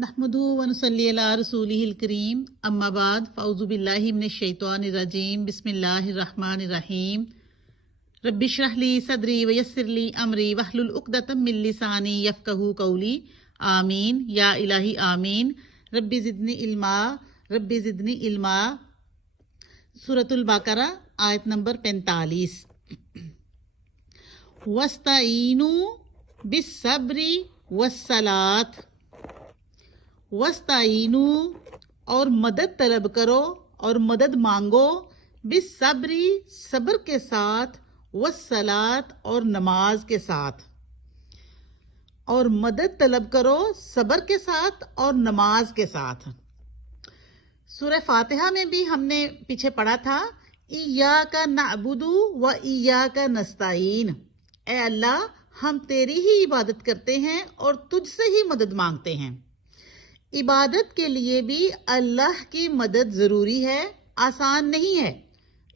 नहमदु व नुसल्ली अला रसूलिहिल करीम अम्मा बाद फ़अऊज़ु बिल्लाहि मिनश शैतानिर रजीम बिस्मिल्लाहिर रहमानिर रहीम रब्बि इश्रह ली सदरी व यस्सिर ली अमरी वहलुल उक़दतम मिन लिसानी यफ़क़हू क़ौली आमीन या इलाही आमीन। रब्बि ज़िदनी इल्मा। सूरतुल बकरा आयत नंबर 45। वस्ताईनु बिस्सब्री वस्सलात। वस्ताईनु और मदद तलब करो और मदद मांगो, बिस्सब्री सब्र के साथ, वस्सलात और नमाज के साथ। और मदद तलब करो सब्र के साथ और नमाज के साथ। सूरह फातिहा में भी हमने पीछे पढ़ा था, इय्याका नअबुदु व इय्याका नस्ताईन। ए अल्लाह, हम तेरी ही इबादत करते हैं और तुझसे ही मदद मांगते हैं। इबादत के लिए भी अल्लाह की मदद जरूरी है, आसान नहीं है।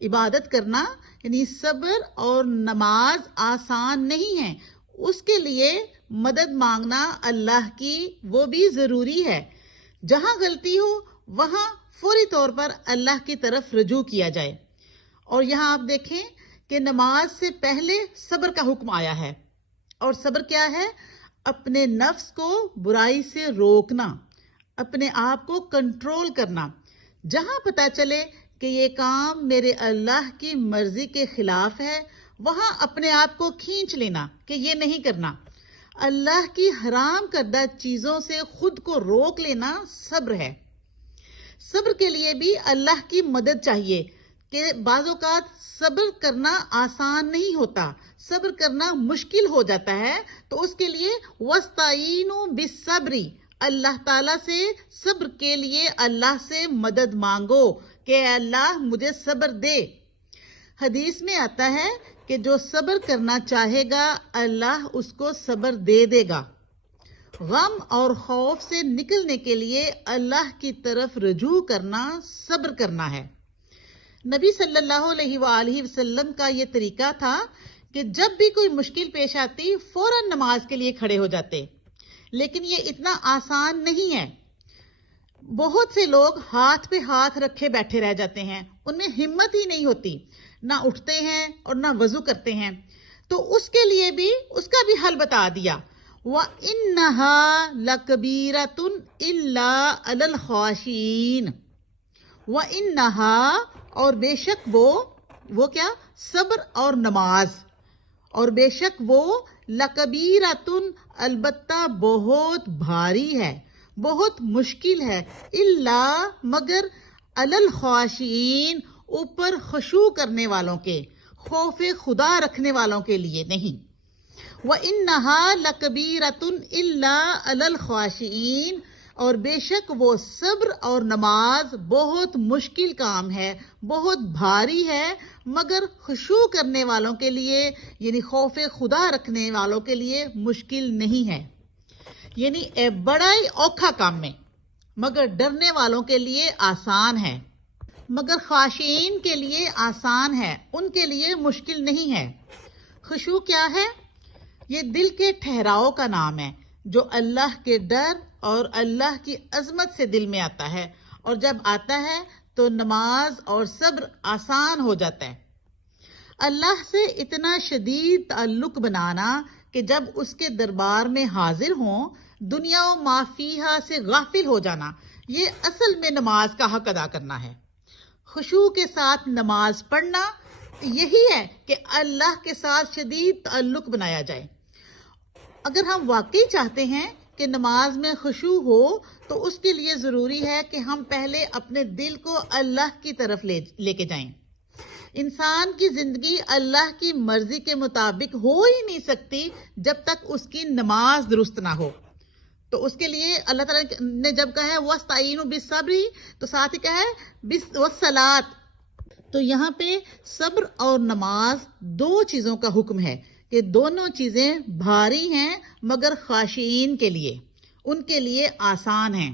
इबादत करना यानी सब्र और नमाज आसान नहीं है, उसके लिए मदद मांगना अल्लाह की वो भी जरूरी है। जहां गलती हो वहां फौरी तौर पर अल्लाह की तरफ रजू किया जाए। और यहाँ आप देखें कि नमाज से पहले सब्र का हुक्म आया है। और सब्र क्या है? अपने नफ्स को बुराई से रोकना, अपने आप को कंट्रोल करना। जहां पता चले कि ये काम मेरे अल्लाह की मर्जी के खिलाफ है, वहां अपने आप को खींच लेना कि ये नहीं करना। अल्लाह की हराम करदा चीजों से खुद को रोक लेना सब्र है। सब्र के लिए भी अल्लाह की मदद चाहिए कि बाज़ औक़ात सब्र करना आसान नहीं होता, सब्र करना मुश्किल हो जाता है। तो उसके लिए वस्ताईनु बिस्सब्री, अल्लाह ताला से सब्र के लिए अल्लाह से मदद मांगो कि अल्लाह मुझे सब्र दे। हदीस में आता है कि जो सब्र करना चाहेगा अल्लाह उसको सब्र दे देगा। गम और खौफ से निकलने के लिए अल्लाह की तरफ रुजू करना सब्र करना है। नबी सल्लल्लाहु अलैहि वसल्लम का ये तरीका था कि जब भी कोई मुश्किल पेश आती फौरन नमाज के लिए खड़े हो जाते। लेकिन ये इतना आसान नहीं है। बहुत से लोग हाथ पे हाथ रखे बैठे रह जाते हैं, उनमें हिम्मत ही नहीं होती, ना उठते हैं और ना वजू करते हैं। तो उसके लिए भी उसका भी हल बता दिया, व इन्नहा लकबीरतुन इल्ला अलल खाशीन। व इन्नहा और बेशक वो क्या? सब्र और नमाज। और बेशक वो लकबीरतुन अलबत्ता बहुत भारी है, बहुत मुश्किल है, इल्ला मगर अलल खाशीन ऊपर खुशू करने वालों के, खौफे खुदा रखने वालों के लिए नहीं। व इन्नहा लकबीरतुन इल्ला अलल खाशीन, और बेशक वो सब्र और नमाज बहुत मुश्किल काम है, बहुत भारी है, मगर खुशू करने वालों के लिए यानी खौफे खुदा रखने वालों के लिए मुश्किल नहीं है। यानी बड़ा ही औखा काम में, मगर डरने वालों के लिए आसान है। मगर खाशीन के लिए आसान है, उनके लिए मुश्किल नहीं है। खुशू क्या है? ये दिल के ठहराव का नाम है, जो अल्लाह के डर और अल्लाह की अजमत से दिल में आता है। और जब आता है तो नमाज और सब्र आसान हो जाता है। अल्लाह से इतना शदीद ताल्लुक बनाना कि जब उसके दरबार में हाजिर हों, दुनिया व माफीहा से गाफिल हो जाना, ये असल में नमाज का हक अदा करना है। खुशू के साथ नमाज पढ़ना यही है कि अल्लाह के साथ शदीद ताल्लुक बनाया जाए। अगर हम वाकई चाहते हैं कि नमाज में खुशू हो, तो उसके लिए जरूरी है कि हम पहले अपने दिल को अल्लाह की तरफ लेके जाएं। इंसान की जिंदगी अल्लाह की मर्जी के मुताबिक हो ही नहीं सकती जब तक उसकी नमाज दुरुस्त ना हो। तो उसके लिए अल्लाह ताला ने जब कहा है वस्ताईनु बिस्सब्री, तो साथ ही कहा है वस्सलात। तो यहाँ पे सब्र और नमाज दो चीजों का हुक्म है कि दोनों चीजें भारी हैं, मगर खाशीन के लिए, उनके लिए आसान हैं।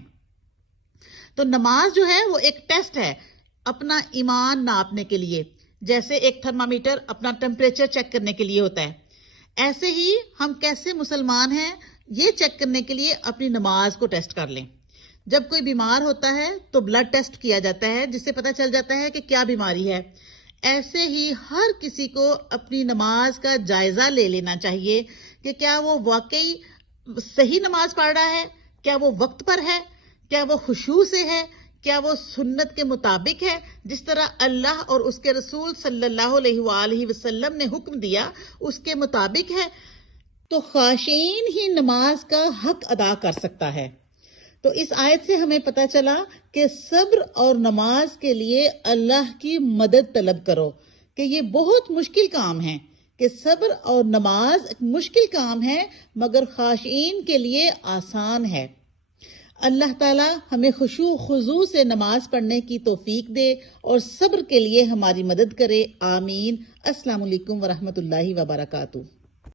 तो नमाज जो है वो एक टेस्ट है अपना ईमान नापने के लिए, जैसे एक थर्मामीटर अपना टेम्परेचर चेक करने के लिए होता है। ऐसे ही हम कैसे मुसलमान हैं ये चेक करने के लिए अपनी नमाज को टेस्ट कर लें جب کوئی بیمار ہوتا ہے تو بلڈ ٹیسٹ کیا جاتا ہے جس سے پتہ چل جاتا ہے کہ کیا بیماری ہے. ایسے ہی ہر کسی کو اپنی نماز کا جائزہ لے لینا چاہیے کہ کیا وہ واقعی صحیح نماز پڑھ رہا ہے، کیا وہ وقت پر ہے، کیا وہ خشوع سے ہے، کیا وہ سنت کے مطابق ہے، جس طرح اللہ اور اس کے رسول صلی اللہ علیہ وآلہ وسلم نے حکم دیا اس کے مطابق ہے. تو خاشعین ہی نماز کا حق ادا کر سکتا ہے. تو اس آیت سے ہمیں پتہ چلا کہ صبر اور نماز کے لیے اللہ کی مدد طلب کرو، کہ یہ بہت مشکل کام ہے، کہ صبر اور نماز ایک مشکل کام ہے مگر خاشعین کے لیے آسان ہے. اللہ تعالی ہمیں خشوع خضوع سے نماز پڑھنے کی توفیق دے اور صبر کے لیے ہماری مدد کرے. آمین. السلام علیکم ورحمۃ اللہ وبرکاتہ.